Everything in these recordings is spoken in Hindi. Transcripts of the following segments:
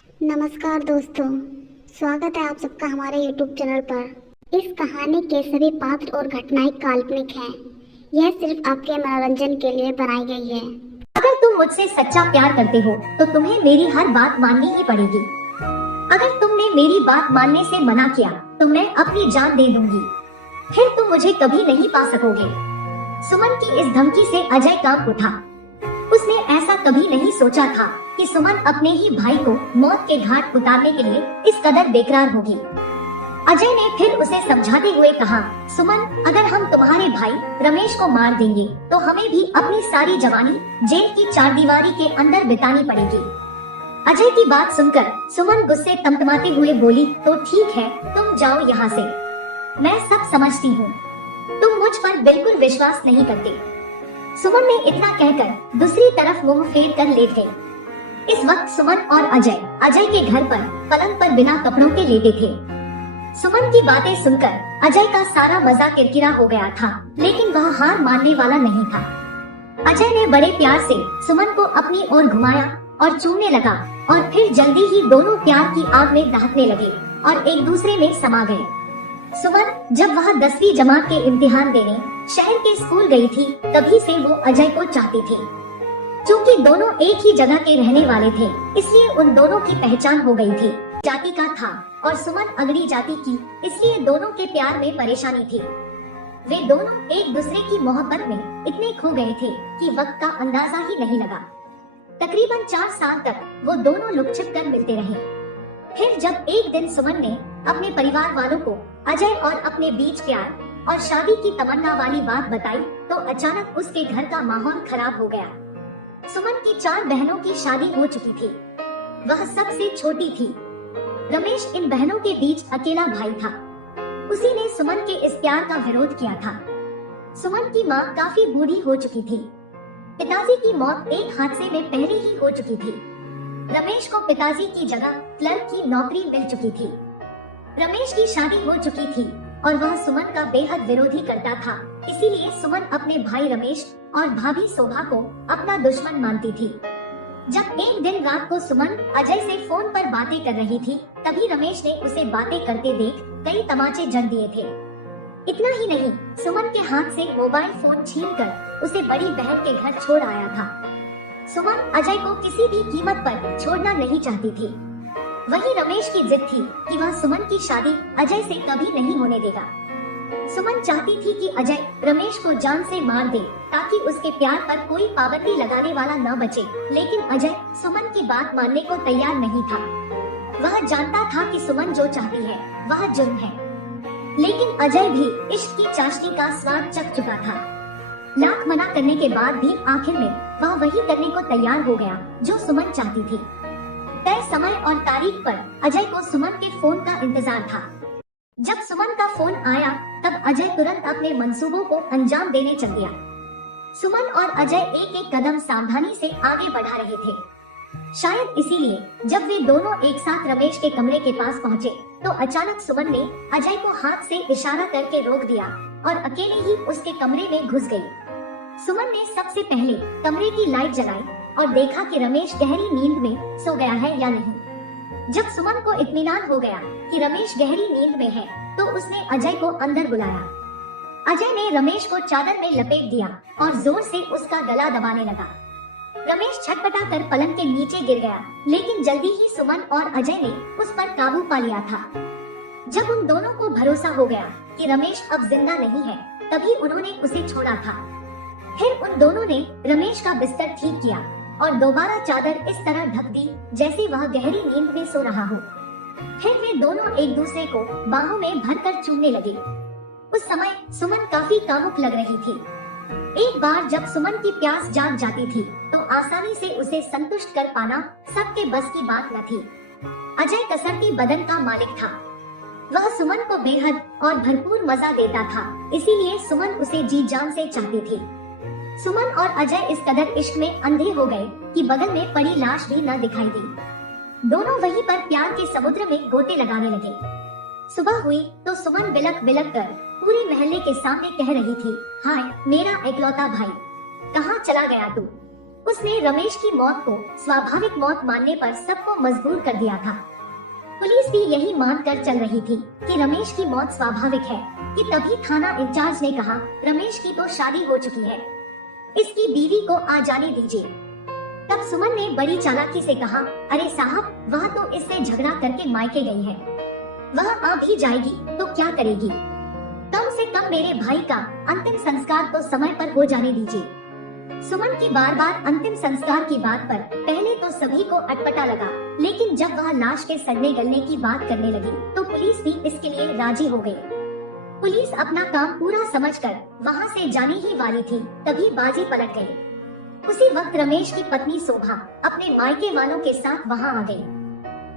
नमस्कार दोस्तों, स्वागत है आप सबका हमारे YouTube चैनल पर। इस कहानी के सभी पात्र और घटनाएं काल्पनिक हैं। यह सिर्फ आपके मनोरंजन के लिए बनाई गई है। अगर तुम मुझसे सच्चा प्यार करते हो तो तुम्हें मेरी हर बात माननी ही पड़ेगी। अगर तुमने मेरी बात मानने से मना किया तो मैं अपनी जान दे दूंगी, फिर तुम मुझे कभी नहीं पा सकोगे। सुमन की इस धमकी से अजय कांप उठा। उसने ऐसा कभी नहीं सोचा था कि सुमन अपने ही भाई को मौत के घाट उतारने के लिए इस कदर बेकरार होगी। अजय ने फिर उसे समझाते हुए कहा, सुमन, अगर हम तुम्हारे भाई रमेश को मार देंगे तो हमें भी अपनी सारी जवानी जेल की चारदीवारी के अंदर बितानी पड़ेगी। अजय की बात सुनकर सुमन गुस्से तमतमाते हुए बोली, तो ठीक है, तुम जाओ यहाँ से। मैं सब समझती हूँ, तुम मुझ पर बिल्कुल विश्वास नहीं करते। सुमन ने इतना कहकर दूसरी तरफ मुंह फेर कर लेट गई। इस वक्त सुमन और अजय के घर पर पलंग पर बिना कपड़ों के लेटे थे। सुमन की बातें सुनकर अजय का सारा मजा किरकिरा हो गया था, लेकिन वह हार मानने वाला नहीं था। अजय ने बड़े प्यार से सुमन को अपनी ओर घुमाया और चूमने लगा, और फिर जल्दी ही दोनों प्यार की आग में दहकने लगे और एक दूसरे में समा गए। सुमन जब वह 10वीं जमात के इम्तिहान देने शहर के स्कूल गई थी, तभी से वो अजय को चाहती थी। क्योंकि दोनों एक ही जगह के रहने वाले थे, इसलिए उन दोनों की पहचान हो गई थी। जाति का था और सुमन अगली जाति की, इसलिए दोनों के प्यार में परेशानी थी। वे दोनों एक दूसरे की मोहब्बत में इतने खो गए थे कि वक्त का अंदाजा ही नहीं लगा। तकरीबन 4 साल तक वो दोनों लुक छिप कर मिलते रहे। फिर जब एक दिन सुमन ने अपने परिवार वालों को अजय और अपने बीच प्यार और शादी की तमन्ना वाली बात बताई, तो अचानक उसके घर का माहौल खराब हो गया। सुमन की 4 बहनों की शादी हो चुकी थी। वह सबसे छोटी थी। रमेश इन बहनों के बीच अकेला भाई था। उसी ने सुमन के इस प्यार का विरोध किया था। सुमन की माँ काफी बूढ़ी हो चुकी थी। पिताजी की मौत एक हादसे में पहले ही हो चुकी थी। रमेश को पिताजी की जगह क्लर्क की नौकरी मिल चुकी थी। रमेश की शादी हो चुकी थी और वह सुमन का बेहद विरोधी करता था, इसीलिए सुमन अपने भाई रमेश और भाभी शोभा को अपना दुश्मन मानती थी। जब एक दिन रात को सुमन अजय से फोन पर बातें कर रही थी, तभी रमेश ने उसे बातें करते देख कई तमाचे जड़ दिए थे। इतना ही नहीं, सुमन के हाथ से मोबाइल फोन छीनकर उसे बड़ी बहन के घर छोड़ आया था। सुमन अजय को किसी भी कीमत पर छोड़ना नहीं चाहती थी। वही रमेश की जिद थी कि वह सुमन की शादी अजय से कभी नहीं होने देगा। सुमन चाहती थी कि अजय रमेश को जान से मार दे, ताकि उसके प्यार पर कोई पाबंदी लगाने वाला न बचे, लेकिन अजय सुमन की बात मानने को तैयार नहीं था। वह जानता था कि सुमन जो चाहती है वह जुर्म है, लेकिन अजय भी इश्क की चाशनी का स्वाद चख चुका था। लाख मना करने के बाद भी आखिर में वह वही करने को तैयार हो गया जो सुमन चाहती थी। तय समय और तारीख पर अजय को सुमन के फोन का इंतजार था। जब सुमन का फोन आया, तब अजय तुरंत अपने मंसूबों को अंजाम देने चल दिया। सुमन और अजय एक एक कदम सावधानी से आगे बढ़ा रहे थे। शायद इसीलिए जब वे दोनों एक साथ रमेश के कमरे के पास पहुँचे, तो अचानक सुमन ने अजय को हाथ से इशारा करके रोक दिया और अकेले ही उसके कमरे में घुस गई। सुमन ने सबसे पहले कमरे की लाइट जलाई और देखा कि रमेश गहरी नींद में सो गया है या नहीं। जब सुमन को इत्मीनान हो गया कि रमेश गहरी नींद में है, तो उसने अजय को अंदर बुलाया। अजय ने रमेश को चादर में लपेट दिया और जोर से उसका गला दबाने लगा। रमेश छटपटा कर पलंग के नीचे गिर गया, लेकिन जल्दी ही सुमन और अजय ने उस पर काबू पा लिया था। जब उन दोनों को भरोसा हो गया कि रमेश अब जिंदा नहीं है, तभी उन्होंने उसे छोड़ा था। फिर उन दोनों ने रमेश का बिस्तर ठीक किया और दोबारा चादर इस तरह ढक दी जैसे वह गहरी नींद में सो रहा हो। फिर वे दोनों एक दूसरे को बाहों में भरकर चूमने लगे। उस समय सुमन काफी कामुक लग रही थी। एक बार जब सुमन की प्यास जाग जाती थी, तो आसानी से उसे संतुष्ट कर पाना सबके बस की बात न थी। अजय कसरती बदन का मालिक था। वह सुमन को बेहद और भरपूर मजा देता था, इसीलिए सुमन उसे जी जान से चाहती थी। सुमन और अजय इस कदर इश्क में अंधे हो गए कि बगल में पड़ी लाश भी न दिखाई दी। दोनों वहीं पर प्यार के समुद्र में गोते लगाने लगे। सुबह हुई तो सुमन बिलख बिलख कर पूरे मोहल्ले के सामने कह रही थी, हाय मेरा इकलौता भाई, कहाँ चला गया तू? उसने रमेश की मौत को स्वाभाविक मौत मानने पर सबको मजबूर कर दिया था। पुलिस भी यही मानकर चल रही थी कि रमेश की मौत स्वाभाविक है कि तभी थाना इंचार्ज ने कहा, रमेश की तो शादी हो चुकी है, इसकी बीवी को आ जाने दीजिए। तब सुमन ने बड़ी चालाकी से कहा, अरे साहब, वह तो इससे झगड़ा करके मायके गई है, वह आ भी जाएगी तो क्या करेगी? कम से कम मेरे भाई का अंतिम संस्कार तो समय पर हो जाने दीजिए। सुमन की बार बार अंतिम संस्कार की बात पर पहले तो सभी को अटपटा लगा, लेकिन जब वह लाश के सड़ने गलने की बात करने लगी तो पुलिस भी इसके लिए राजी हो गई। पुलिस अपना काम पूरा समझकर वहां से जाने ही वाली थी, तभी बाजी पलट गई। उसी वक्त रमेश की पत्नी शोभा अपने मायके वालों के साथ वहां आ गई।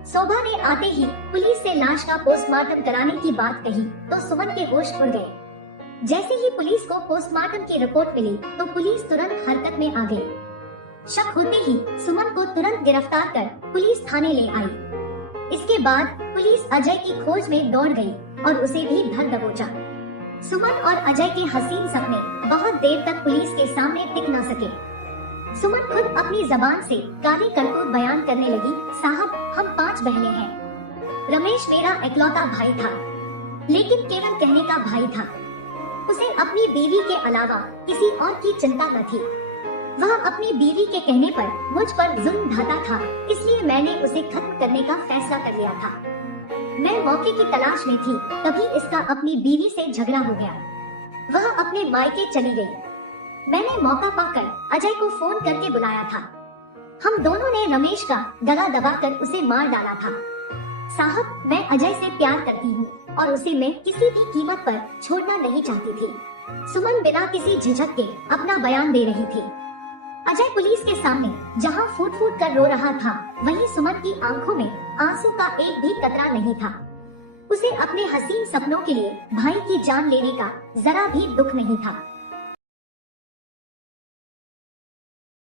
शोभा ने आते ही पुलिस से लाश का पोस्टमार्टम कराने की बात कही तो सुमन के होश उड़ गए। जैसे ही पुलिस को पोस्टमार्टम की रिपोर्ट मिली तो पुलिस तुरंत हरकत में आ गई। शक होते ही सुमन को तुरंत गिरफ्तार कर पुलिस थाने ले आई। इसके बाद पुलिस अजय की खोज में दौड़ गई और उसे भी धर दबोचा। सुमन और अजय के हसीन सपने बहुत देर तक पुलिस के सामने टिक न सके। सुमन खुद अपनी जबान से काली करतूत बयान करने लगी, साहब, हम 5 बहनें हैं। रमेश मेरा इकलौता भाई था, लेकिन केवल कहने का भाई था। उसे अपनी बीवी के अलावा किसी और की चिंता न थी। वह अपनी बीवी के कहने पर मुझ पर जुल्म ढाता था, इसलिए मैंने उसे खत्म करने का फैसला कर लिया था। मैं मौके की तलाश में थी, तभी इसका अपनी बीवी से झगड़ा हो गया। वह अपने मायके चली गई। मैंने मौका पाकर अजय को फोन करके बुलाया था। हम दोनों ने रमेश का गला दबाकर उसे मार डाला था। साहब, मैं अजय से प्यार करती हूँ और उसे मैं किसी भी कीमत पर छोड़ना नहीं चाहती थी। सुमन बिना किसी झिझक के अपना बयान दे रही थी। अजय पुलिस के सामने जहाँ फूट फूट कर रो रहा था, वहीं सुमन की आंखों में आंसू का एक भी कतरा नहीं था। उसे अपने हसीन सपनों के लिए भाई की जान लेने का जरा भी दुख नहीं था।